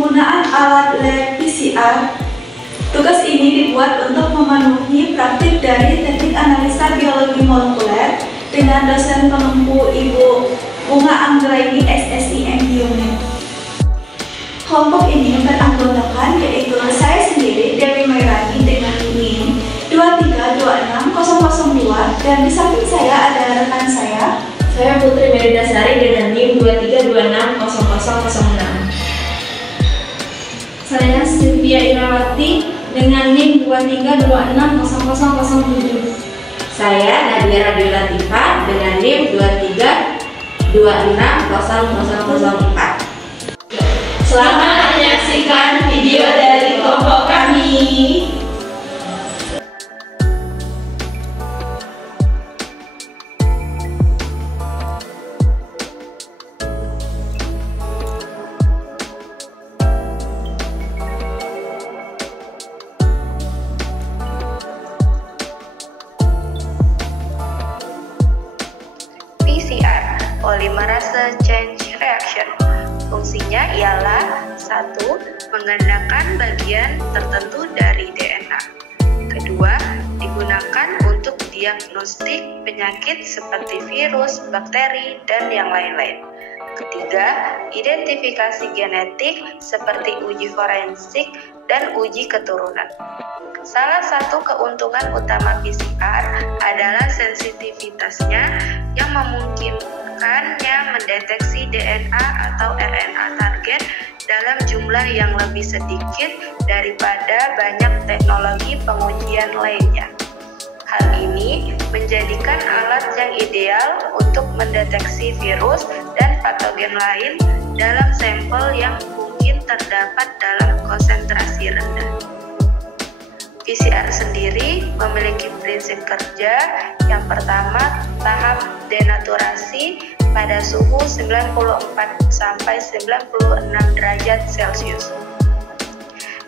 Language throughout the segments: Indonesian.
Penggunaan alat lab PCR. Tugas ini dibuat untuk memenuhi praktik dari teknik analisa biologi molekuler dengan dosen pengempu Ibu Bunga Anggraini SSIM UNED. Kelompok ini beranggotakan yaitu saya sendiri, Dewi Mairani, dengan NIM 2326002, dan di samping saya ada rekan saya Putri Meridasari dengan NIM 232600006. Saya Sylvia Irawati dengan NIM 232600007. Saya Nadia Rabi Latifah dengan NIM 232600004. Selamat menyaksikan video dari kelompok kami. PCR, Polymerase Chain Reaction. Fungsinya ialah 1. Menggandakan bagian tertentu dari DNA. Kedua, digunakan untuk diagnostik penyakit seperti virus, bakteri, dan yang lain-lain. Ketiga, identifikasi genetik seperti uji forensik dan uji keturunan. Salah satu keuntungan utama PCR adalah sensitivitasnya yang memungkinkannya mendeteksi DNA atau RNA target dalam jumlah yang lebih sedikit daripada banyak teknologi pengujian lainnya. Hal ini menjadikan alat yang ideal untuk mendeteksi virus dan patogen lain dalam sampel yang mungkin terdapat dalam konsentrasi rendah. PCR sendiri memiliki prinsip kerja. Yang pertama, tahap denaturasi pada suhu 94-96 derajat Celcius.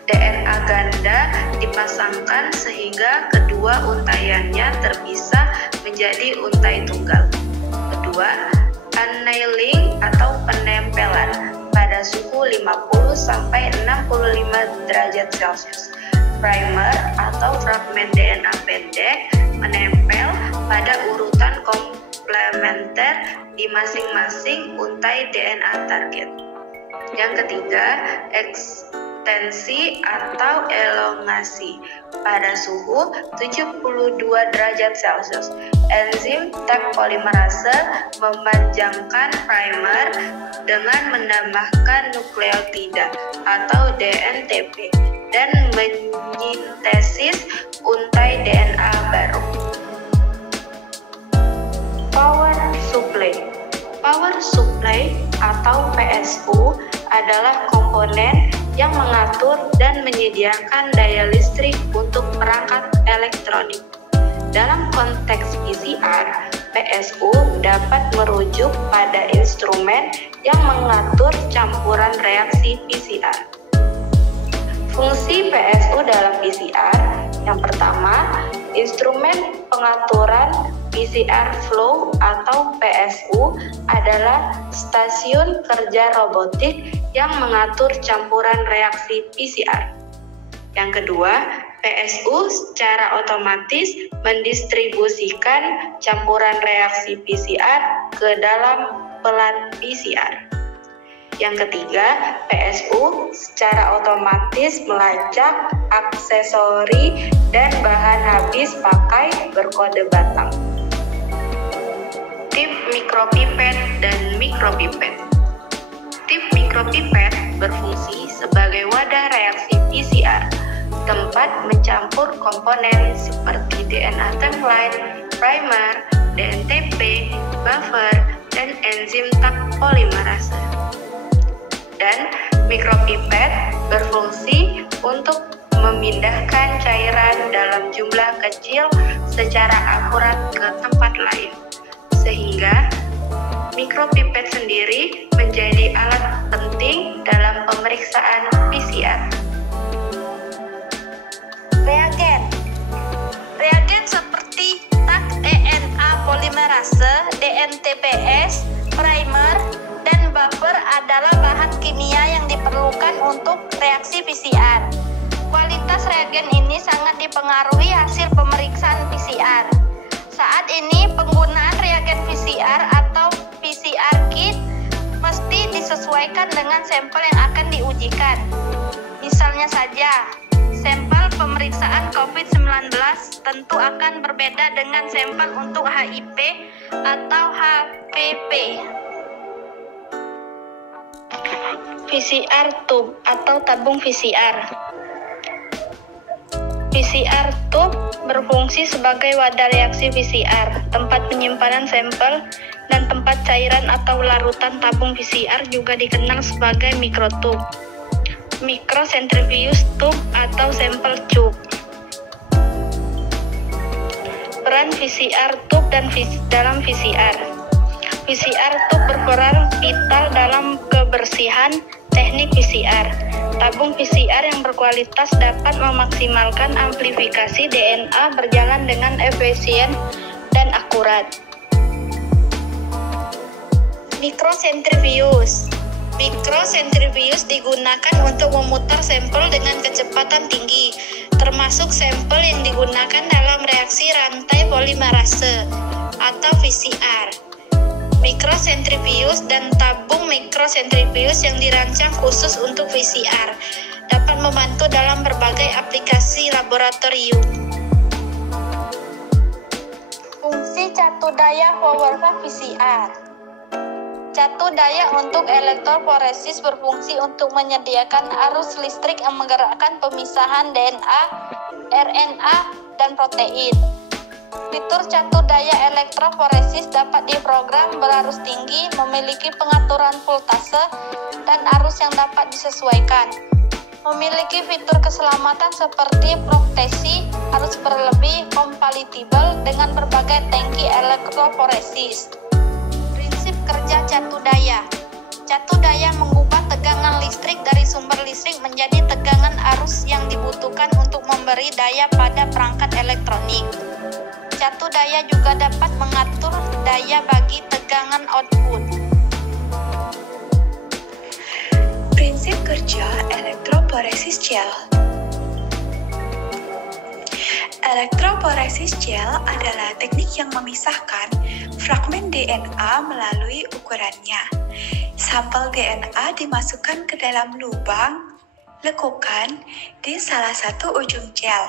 DNA ganda dipasangkan sehingga kedua untaiannya terpisah menjadi untai tunggal. Kedua, annealing atau penempelan pada suhu 50-65 derajat Celcius. Primer atau fragmen DNA pendek menempel pada urutan komplementer di masing-masing untai DNA target. Yang ketiga, ekstensi atau elongasi pada suhu 72 derajat Celcius. Enzim Taq polimerase memanjangkan primer dengan menambahkan nukleotida atau DNTP dan menyintesis untai DNA baru. Power supply atau PSU adalah komponen yang mengatur dan menyediakan daya listrik untuk perangkat elektronik. Dalam konteks PCR, PSU dapat merujuk pada instrumen yang mengatur campuran reaksi PCR. Fungsi PSU dalam PCR, yang pertama, instrumen pengaturan PCR flow atau PSU adalah stasiun kerja robotik yang mengatur campuran reaksi PCR. Yang kedua, PSU secara otomatis mendistribusikan campuran reaksi PCR ke dalam pelat PCR. Yang ketiga, PSU secara otomatis melacak aksesori dan bahan habis pakai berkode batang. Tip mikropipet dan mikropipet. Tip mikropipet berfungsi sebagai wadah reaksi PCR, tempat mencampur komponen seperti DNA template, primer, DNTP, buffer, dan enzim Taq polimerase. Dan mikropipet berfungsi untuk memindahkan cairan dalam jumlah kecil secara akurat ke tempat lain, sehingga mikropipet sendiri menjadi alat penting dalam pemeriksaan PCR. Reagen seperti Taq DNA polimerase, DNTPS, primer, dan buffer adalah bahan kimia yang diperlukan untuk reaksi PCR. Kualitas reagen ini sangat dipengaruhi hasil pemeriksaan PCR. Saat ini penggunaan reagen PCR atau PCR kit mesti disesuaikan dengan sampel yang akan diujikan. Misalnya saja, sampel pemeriksaan COVID-19 tentu akan berbeda dengan sampel untuk HIV atau HPV. PCR tube atau tabung PCR. PCR tube berfungsi sebagai wadah reaksi PCR, tempat penyimpanan sampel, dan tempat cairan atau larutan tabung PCR juga dikenal sebagai mikrotube, microcentrifuge tube atau sampel tube. Peran PCR tube dalam PCR. PCR tube berperan vital dalam kebersihan teknik PCR. Tabung PCR yang berkualitas dapat memaksimalkan amplifikasi DNA berjalan dengan efisien dan akurat. Microcentrifuge. Microcentrifuge digunakan untuk memutar sampel dengan kecepatan tinggi, termasuk sampel yang digunakan dalam reaksi rantai polimerase atau PCR. Microcentrifuge dan tabung microcentrifuge yang dirancang khusus untuk PCR dapat membantu dalam berbagai aplikasi laboratorium. Fungsi catu daya Fowler PCR. Catu daya untuk elektroforesis berfungsi untuk menyediakan arus listrik yang menggerakkan pemisahan DNA, RNA, dan protein. Fitur catu daya elektroforesis dapat diprogram berarus tinggi, memiliki pengaturan voltase dan arus yang dapat disesuaikan. Memiliki fitur keselamatan seperti proteksi arus berlebih kompatibel dengan berbagai tangki elektroforesis. Prinsip kerja catu daya. Catu daya mengubah tegangan listrik dari sumber listrik menjadi tegangan arus yang dibutuhkan untuk memberi daya pada perangkat elektronik. Catu daya juga dapat mengatur daya bagi tegangan output. Prinsip kerja elektroforesis gel. Elektroforesis gel adalah teknik yang memisahkan fragmen DNA melalui ukurannya. Sampel DNA dimasukkan ke dalam lubang lekukan di salah satu ujung gel.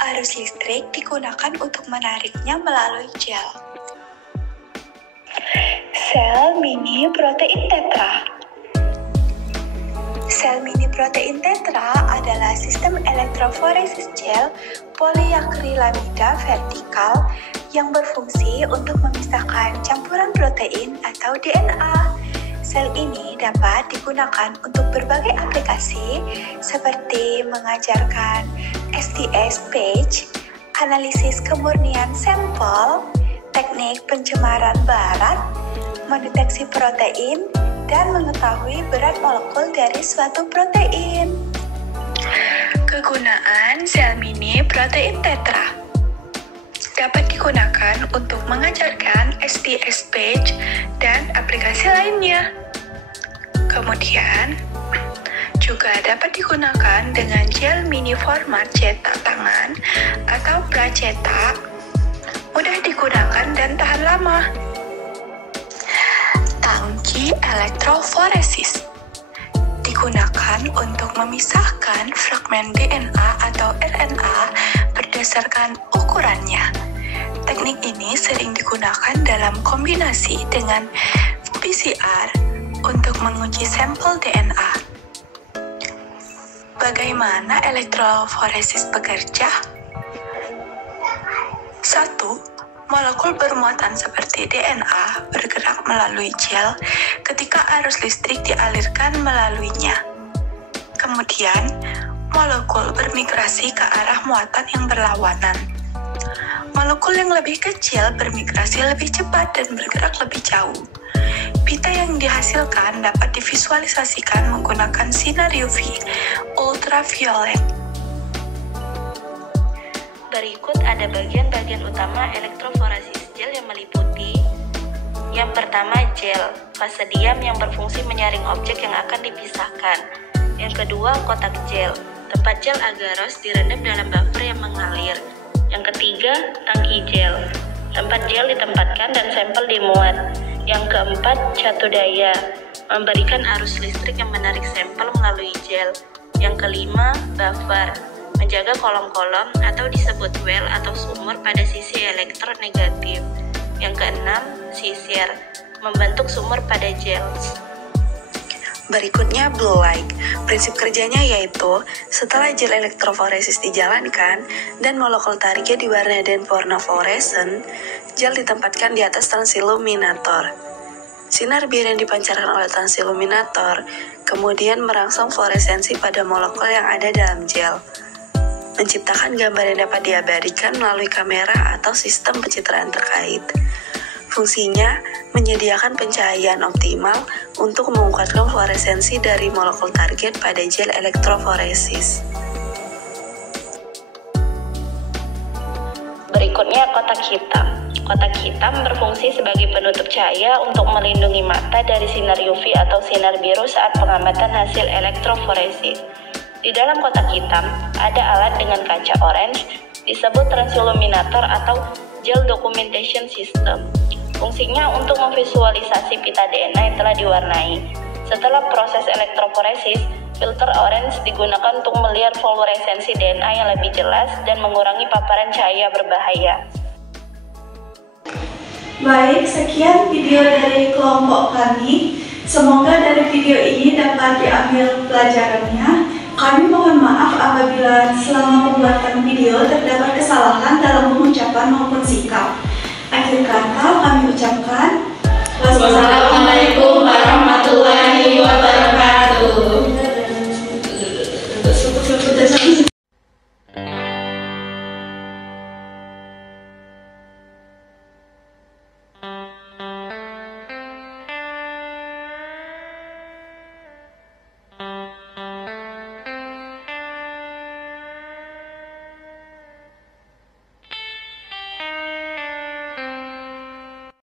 Arus listrik digunakan untuk menariknya melalui gel. Sel mini protein tetra. Sel mini protein tetra adalah sistem elektroforesis gel poliakrilamida vertikal yang berfungsi untuk memisahkan campuran protein atau DNA. Sel ini dapat digunakan untuk berbagai aplikasi seperti mengajarkan STS page, analisis kemurnian sampel, teknik pencemaran barat, mendeteksi protein, dan mengetahui berat molekul dari suatu protein. Kegunaan sel mini protein tetra dapat digunakan untuk mengajarkan STS page dan aplikasi lainnya. Kemudian, juga dapat digunakan dengan gel mini format cetak tangan atau pracetak, mudah digunakan dan tahan lama. Tangki elektroforesis digunakan untuk memisahkan fragmen DNA atau RNA berdasarkan ukurannya. Teknik ini sering digunakan dalam kombinasi dengan PCR untuk menguji sampel DNA. Bagaimana elektroforesis bekerja? 1. Molekul bermuatan seperti DNA bergerak melalui gel ketika arus listrik dialirkan melaluinya. Kemudian, molekul bermigrasi ke arah muatan yang berlawanan. Molekul yang lebih kecil bermigrasi lebih cepat dan bergerak lebih jauh. Pita yang dihasilkan dapat divisualisasikan menggunakan sinar UV ultraviolet. Berikut ada bagian-bagian utama elektroforesis gel yang meliputi Yang pertama, gel, fase diam yang berfungsi menyaring objek yang akan dipisahkan. Yang kedua, kotak gel, tempat gel agaros direndam dalam buffer yang mengalir. Yang ketiga, tangki gel, tempat gel ditempatkan dan sampel dimuat. Yang keempat, catu daya, memberikan arus listrik yang menarik sampel melalui gel. Yang kelima, buffer, menjaga kolom-kolom atau disebut well atau sumur pada sisi elektron negatif. Yang keenam, sisir, membentuk sumur pada gel. Berikutnya blue light. Prinsip kerjanya yaitu setelah gel elektroforesis dijalankan dan molekul tariknya diwarnai dengan warna fluoresen, gel ditempatkan di atas transiluminator. Sinar biru yang dipancarkan oleh transiluminator kemudian merangsang fluoresensi pada molekul yang ada dalam gel, menciptakan gambar yang dapat diabadikan melalui kamera atau sistem pencitraan terkait. Fungsinya menyediakan pencahayaan optimal untuk mengungkapkan fluoresensi dari molekul target pada gel elektroforesis. Berikutnya kotak hitam. Kotak hitam berfungsi sebagai penutup cahaya untuk melindungi mata dari sinar UV atau sinar biru saat pengamatan hasil elektroforesis. Di dalam kotak hitam ada alat dengan kaca orange disebut transiluminator atau gel documentation system. Fungsinya untuk memvisualisasi pita DNA yang telah diwarnai. Setelah proses elektroforesis, filter orange digunakan untuk melihat fluoresensi DNA yang lebih jelas dan mengurangi paparan cahaya berbahaya. Baik, sekian video dari kelompok kami. Semoga dari video ini dapat diambil pelajarannya. Kami mohon maaf apabila selama pembuatan video terdapat kesalahan dalam pengucapan maupun sikap. Akhir kata kami ucapkan Wassalamualaikum warahmatullahi wabarakatuh.